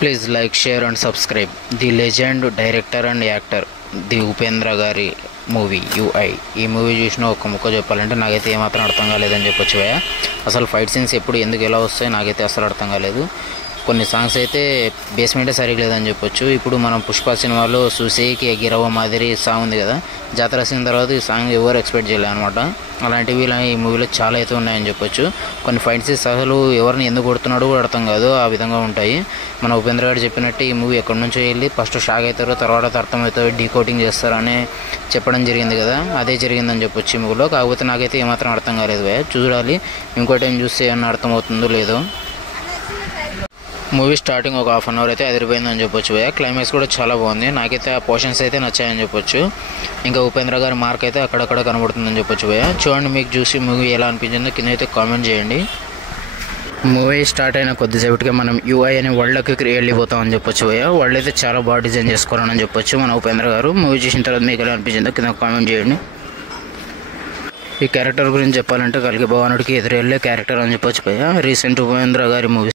Please like, share and subscribe. The legend, director and actor, the Upendra గారి movie UI. ఈ movie చూసిన ఒక ముక్క చెప్పాలంటే నాకైతే ఏమాత్రం అర్థం కాలేదని చెప్పొచ్చు భయ్య. అసలు ఫైట్ సీన్స్ ఎప్పుడు ఎందుకు ఎలా వస్తాయో నాకైతే అసలు అర్థం కాలేదు. కొన్ని సాంగ్స్ అయితే బేస్మెంటే సరిగ్గా లేదని చెప్పొచ్చు. ఇప్పుడు మనం పుష్ప సినిమాలో సుసేకి గిరవ మాదిరి సాంగ్ ఉంది కదా, జాతర సీన్ తర్వాత ఈ సాంగ్ ఎవరు ఎక్స్పెక్ట్ చేయలేదు అనమాట. అలాంటివి ఇలా ఈ మూవీలో చాలా అయితే ఉన్నాయని చెప్పొచ్చు. కొన్ని ఫైట్ సీన్స్ అసలు ఎవరిని ఎందుకు కొడుతున్నాడో కూడా అర్థం కాదు, ఆ విధంగా ఉంటాయి. మన ఉపేంద్ర గారు చెప్పినట్టు ఈ మూవీ ఎక్కడి నుంచో వెళ్ళి ఫస్ట్ షాక్ అవుతారో తర్వాత అర్థమవుతారో డీకోడింగ్ చేస్తారని చెప్పడం జరిగింది కదా, అదే జరిగిందని చెప్పొచ్చు ఈ మూవీలో. కాకపోతే నాకైతే ఏమాత్రం అర్థం కాలేదు భయ్య. చూడాలి ఇంకో టైం చూస్తే ఏమన్నా అర్థమవుతుందో లేదో. మూవీ స్టార్టింగ్ ఒక హాఫ్ అన్ అవర్ అయితే అదిరిపోయిందని చెప్పొచ్చు భయ్య. క్లైమాక్స్ కూడా చాలా బాగుంది, నాకైతే ఆ పోర్షన్స్ అయితే నచ్చాయని చెప్పొచ్చు. ఇంకా ఉపేంద్ర గారి మార్క్ అయితే అక్కడక్కడ కనబడుతుందని చెప్పొచ్చు భయ్య. చూడండి, మీకు చూసి మూవీ ఎలా అనిపించిందో కింద అయితే కామెంట్ చేయండి. మూవీ స్టార్ట్ అయిన కొద్దిసేపటిగా మనం యూఐ అనే వరల్డ్కి వెళ్ళిపోతామని చెప్పొచ్చు భయ్య. వరల్డ్ అయితే చాలా బాగా డిజైన్ చేసుకోవాలని చెప్పొచ్చు మన ఉపేంద్ర గారు. మూవీ చూసిన తర్వాత మీకు ఎలా అనిపించిందో కింద కామెంట్ చేయండి. ఈ క్యారెక్టర్ గురించి చెప్పాలంటే కలికి భవానుడికి ఎదురెళ్ళే క్యారెక్టర్ అని చెప్పొచ్చు భయ్య. రీసెంట్ ఉపేంద్ర గారి మూవీ